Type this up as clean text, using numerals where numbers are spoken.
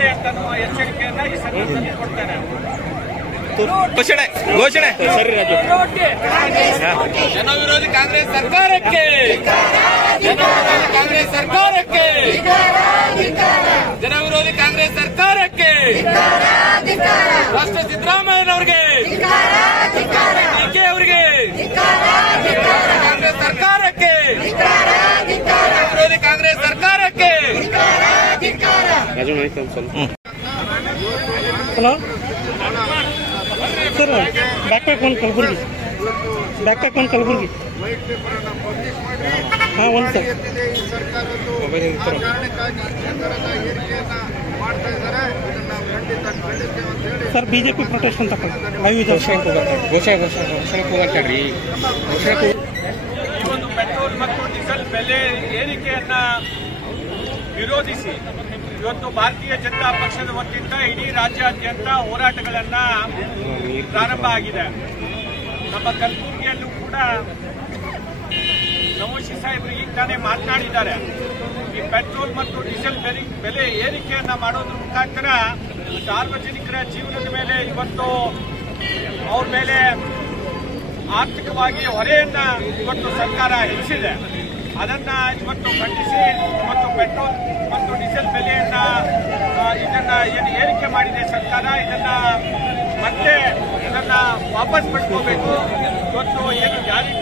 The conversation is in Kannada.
ಮಾಡ್ತಾರೆ ಅಂತನ್ನುವ ಎಚ್ಚರಿಕೆಯನ್ನ ಈ ಸಂದರ್ಭದಲ್ಲಿ ಕೊಡ್ತೇನೆ. ಘೋಷಣೆ ಜನವಿರೋಧಿ ಕಾಂಗ್ರೆಸ್ ಸರ್ಕಾರಕ್ಕೆ, ಜನವಿರೋಧಿ ಕಾಂಗ್ರೆಸ್ ಸರ್ಕಾರಕ್ಕೆ, ಜನವಿರೋಧಿ ಕಾಂಗ್ರೆಸ್ ಸರ್ಕಾರಕ್ಕೆ, ರಾಷ್ಟ್ರ ಸಿದ್ದರಾಮಯ್ಯನವರಿಗೆ, ಡಿಕೆ ಅವರಿಗೆ, ಕಾಂಗ್ರೆಸ್ ಸರ್ಕಾರಕ್ಕೆ, ವಿರೋಧಿ ಕಾಂಗ್ರೆಸ್ ಸರ್ಕಾರಕ್ಕೆ. ಹಲೋ ಸರ್, ಬ್ಯಾಕ್ಪ್ಯಾಕ್ ಒಂದು ಕಲಬುರ್ಗಿ, ಬ್ಯಾಕ್ಪ್ಯಾಕ್ ಒಂದು ಕಲಬುರ್ಗಿ. ಹಾಂ, ಒಂದು ಸರ್ ಬಿಜೆಪಿ ಪ್ರೊಟೆಸ್ಟ್ ಅಂತ ಒಂದು ಪೆಟ್ರೋಲ್ ಮತ್ತು ಡೀಸೆಲ್ ಬೆಲೆ ಏರಿಕೆಯನ್ನ ವಿರೋಧಿಸಿ ಇವತ್ತು ಭಾರತೀಯ ಜನತಾ ಪಕ್ಷದ ವತಿಯಿಂದ ಇಡೀ ರಾಜ್ಯಾದ್ಯಂತ ಹೋರಾಟಗಳನ್ನ ಪ್ರಾರಂಭ ಆಗಿದೆ. ನಮ್ಮ ಕಲಬುರಗಿಯಲ್ಲೂ ಕೂಡ ನವೋಶಿ ಸಾಹೇಬರು ಈಗ ತಾನೇ ಮಾತನಾಡಿದ್ದಾರೆ. ಈ ಪೆಟ್ರೋಲ್ ಮತ್ತು ಡೀಸೆಲ್ ಬೆಲೆ ಏರಿಕೆಯನ್ನ ಮಾಡೋದ್ರ ಮುಖಾಂತರ ಸಾರ್ವಜನಿಕರ ಜೀವನದ ಮೇಲೆ ಇವತ್ತು ಅವ್ರ ಮೇಲೆ ಆರ್ಥಿಕವಾಗಿ ಹೊರೆಯನ್ನ ಇವತ್ತು ಸರ್ಕಾರ ಹೆಚ್ಚಿದೆ. ಅದನ್ನ ಇವತ್ತು ಖಂಡಿಸಿ ಇವತ್ತು ಪೆಟ್ರೋಲ್ ಮತ್ತು ಡೀಸೆಲ್ ಬೆಲೆಯನ್ನ ಇದನ್ನ ಏನು ಏರಿಕೆ ಮಾಡಿದೆ ಸರ್ಕಾರ, ಇದನ್ನ ವಾಪಸ್ ಪಡ್ಕೋಬೇಕು. ಇವತ್ತು ಏನು ಜಾರಿ